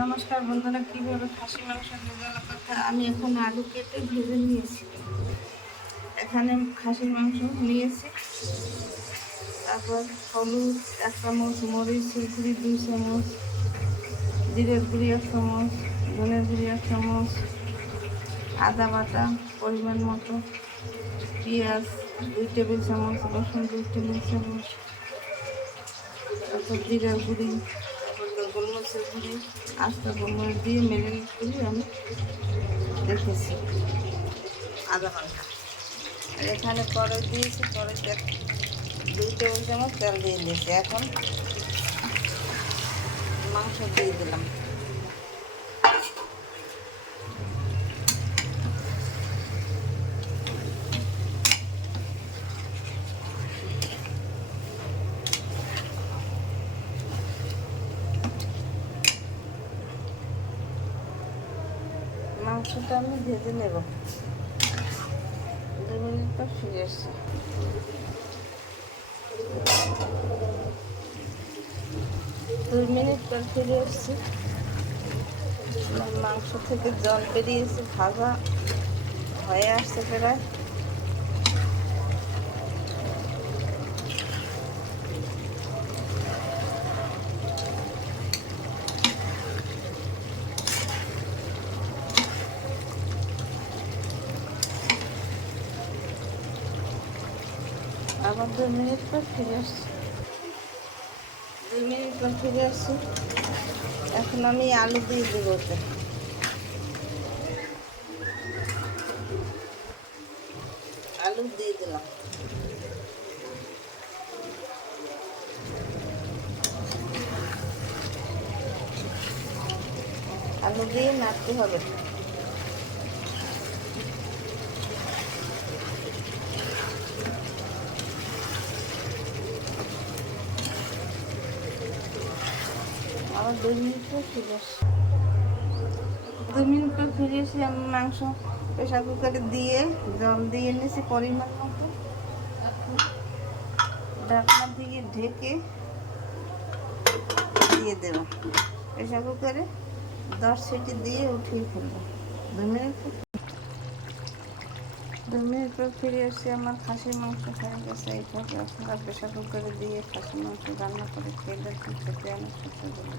নমস্কার বন্ধুরা, কীভাবে খাসি মাংস ভেজানোর কথা। আমি এখন আলু কেটে ভেজে নিয়েছি। এখানে খাসির মাংস নিয়েছি, তারপর হলুদ 1 চামচ, মরিচের গুঁড়ি 2 চামচ, জিরের গুঁড়ি 1 চামচ, ধনের গুঁড়ি 1 চামচ, আদা বাটা পরিমাণ মতো, পেঁয়াজ 2 টেবিল চামচ, রসুন 2 টেবিল চামচ, তারপর জিরার গুঁড়ি, তারপর গোলমরিচের গুঁড়ি, আস্তা গোলমরিচ দিয়ে ম্যারিনেট করে আমি রেখেছি আধা ঘন্টা। আর এখানে কড়াই দিয়েছি, কড়াইতে 2 টেবিল চামচ তেল দিয়ে দিয়েছি। এখন মাংস দিয়ে দিলাম। মাংসটা আমি ভেজে নেব। 2 মিনিট পর ফিরে এসছি। 2 মিনিট পর ফিরে এসছি। মাংস থেকে জল বেরিয়েছে, ভাজা হয়ে আসছে প্রায়। আবার 2 মিনিট পর ফিরে আসছি। 2 মিনিট পর ফিরে আসছি। এখন আমি আলু দিয়ে দেবো ওতে। আলু দিয়ে দিলাম। আলু দিয়ে নাড়তে হবে। আবার 2 মিনিট পর ফিরে আসছি। 2 মিনিট পর ফিরে এসে আমি মাংস প্রেশার কুকারে দিয়ে জল দিয়ে নিয়েছি পরিমাণ মতো। ঢাকনা দিয়ে ঢেকে দিয়ে দেব। প্রেশার কুকারে 10 সিটি দিয়ে উঠিয়ে ফেলবো। 2 মিনিট পর 2 মিনিট পর ফিরে এসে আমার খাসির মাংস হয়ে গেছে। এইভাবে আপনারা প্রেশার কুকারে দিয়ে খাসির মাংস রান্না করে খেয়ে দেখুন, খেতে অনেক সুস্বাদু।